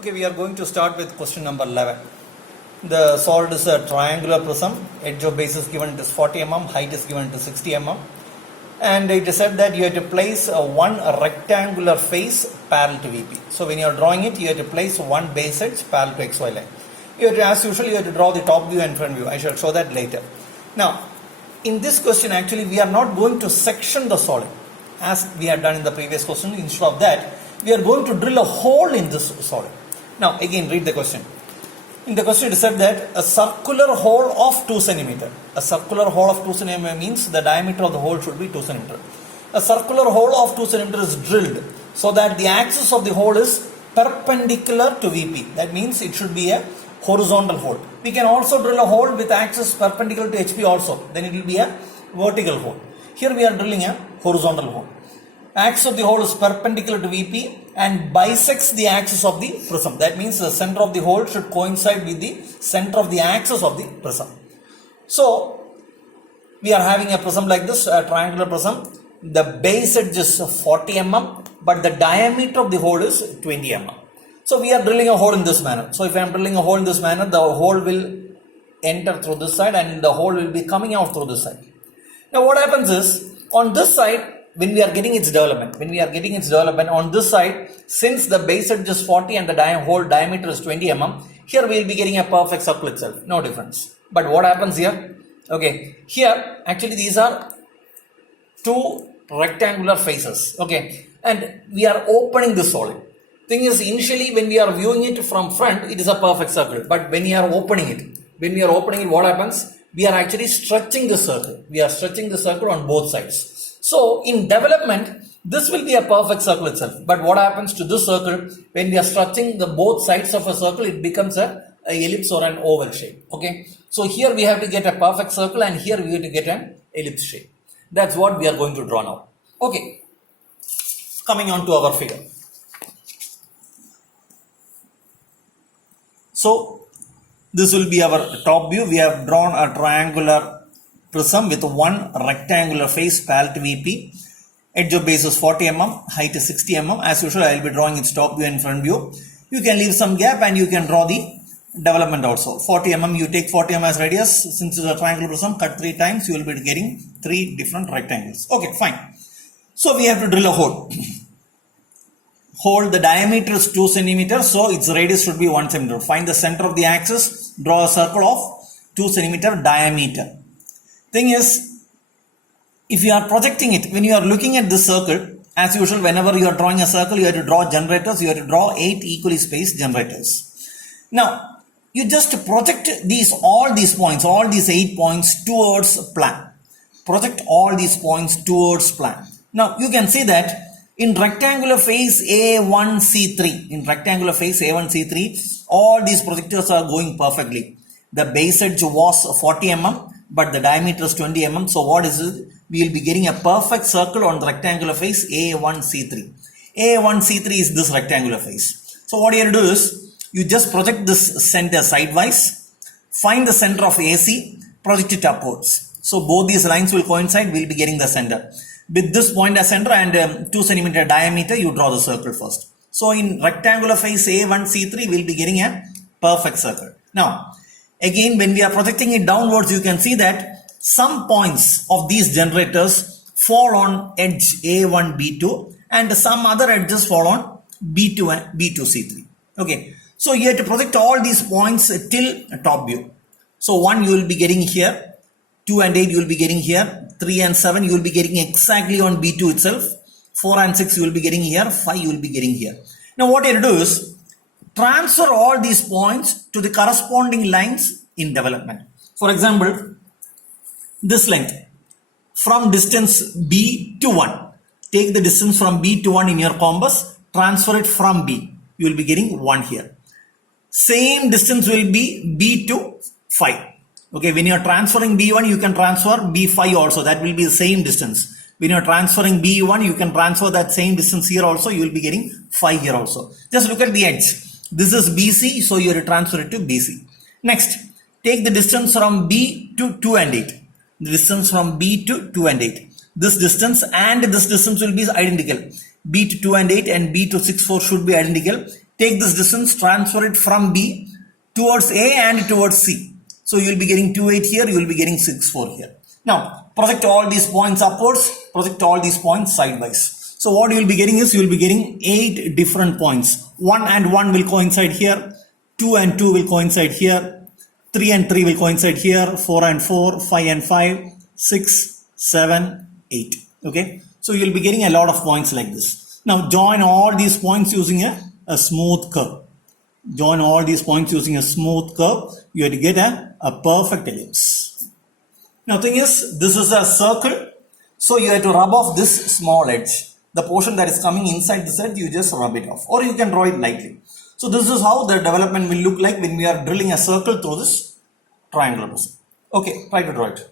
Okay, we are going to start with question number 11. The solid is a triangular prism. Edge of base is given to 40 mm, height is given to 60 mm. And it is said that you have to place one rectangular face parallel to VP. So when you are drawing it, you have to place one base edge parallel to XY line. You have to, as usual, you have to draw the top view and front view. I shall show that later. Now, in this question, actually, we are not going to section the solid as we had done in the previous question. Instead of that, we are going to drill a hole in this solid. Now, again, read the question. In the question, it said that a circular hole of 2 cm. A circular hole of 2 cm means the diameter of the hole should be 2 cm. A circular hole of 2 cm is drilled so that the axis of the hole is perpendicular to VP. That means it should be a horizontal hole. We can also drill a hole with axis perpendicular to HP also. Then it will be a vertical hole. Here we are drilling a horizontal hole. Axis of the hole is perpendicular to VP and bisects the axis of the prism. That means the center of the hole should coincide with the center of the axis of the prism. So, we are having a prism like this, a triangular prism. The base edge is 40 mm, but the diameter of the hole is 20 mm. So, we are drilling a hole in this manner. So, if I am drilling a hole in this manner, the hole will enter through this side and the hole will be coming out through this side. Now, what happens is, on this side, when we are getting its development, on this side, since the base edge is 40 and the hole diameter is 20 mm, here we will be getting a perfect circle itself, no difference. But what happens here? Okay, here actually these are two rectangular faces, okay, and we are opening this solid. Thing is, initially when we are viewing it from front, it is a perfect circle, but when we are opening it, what happens? We are actually stretching the circle. We are stretching the circle on both sides. So, in development, this will be a perfect circle itself. But what happens to this circle, when we are stretching the both sides of a circle, it becomes a ellipse or an oval shape. Okay. So, here we have to get a perfect circle and here we have to get an ellipse shape. That's what we are going to draw now. Okay. Coming on to our figure. So, this will be our top view. We have drawn a triangular prism with one rectangular face parallel to VP. Edge of base is 40 mm, height is 60 mm. As usual, I will be drawing its top view and front view. You can leave some gap and you can draw the development also. 40 mm, you take 40 mm as radius. Since it is a triangular prism, cut 3 times, you will be getting 3 different rectangles. Okay, fine. So, we have to drill a hole. Hole, the diameter is 2 cm, so its radius should be 1 cm. Find the center of the axis, draw a circle of 2 cm diameter. Thing is, if you are projecting it, when you are looking at this circle, as usual, whenever you are drawing a circle, you have to draw generators, you have to draw 8 equally spaced generators. Now, you just project all these 8 points towards plan. Project all these points towards plan. Now, you can see that in rectangular face A1C3, all these projectors are going perfectly. The base edge was 40 mm. But the diameter is 20 mm. So what is it? We will be getting a perfect circle on the rectangular face A1C3. A1C3 is this rectangular face. So what you have to do is, you just project this center sidewise, find the center of AC, project it upwards. So both these lines will coincide, we will be getting the center. With this point as center and 2 cm diameter, you draw the circle first. So in rectangular face A1C3, we will be getting a perfect circle. Now, again, when we are projecting it downwards, you can see that some points of these generators fall on edge A1, B2 and some other edges fall on B2 and B2C3. Okay. So, you have to project all these points till top view. So, 1 you will be getting here, 2 and 8 you will be getting here, 3 and 7 you will be getting exactly on B2 itself, 4 and 6 you will be getting here, 5 you will be getting here. Now, what you have to do is, transfer all these points to the corresponding lines in development. For example, this length from distance B to 1. Take the distance from B to 1 in your compass, transfer it from B. You will be getting 1 here. Same distance will be B to 5. Okay, when you are transferring B1, you can transfer B5 also. That will be the same distance. When you are transferring B1, you can transfer that same distance here also. You will be getting 5 here also. Just look at the edge. This is BC, so you have to transfer it to BC. Next, take the distance from B to 2 and 8. The distance from B to 2 and 8. This distance and this distance will be identical. B to 2 and 8 and B to 6, 4 should be identical. take this distance, transfer it from B towards A and towards C. So you will be getting 2, 8 here, you will be getting 6, 4 here. Now, project all these points upwards, project all these points sidewise. So what you will be getting is, you will be getting 8 different points. 1 and 1 will coincide here, 2 and 2 will coincide here, 3 and 3 will coincide here, 4 and 4, 5 and 5, 6, 7, 8. Okay, so you will be getting a lot of points like this. Now join all these points using a smooth curve. Join all these points using a smooth curve. You have to get a perfect ellipse. Now thing is, this is a circle. So you have to rub off this small edge. The portion that is coming inside this edge, you just rub it off. Or you can draw it lightly. So this is how the development will look like when we are drilling a circle through this triangular prism. Okay, try to draw it.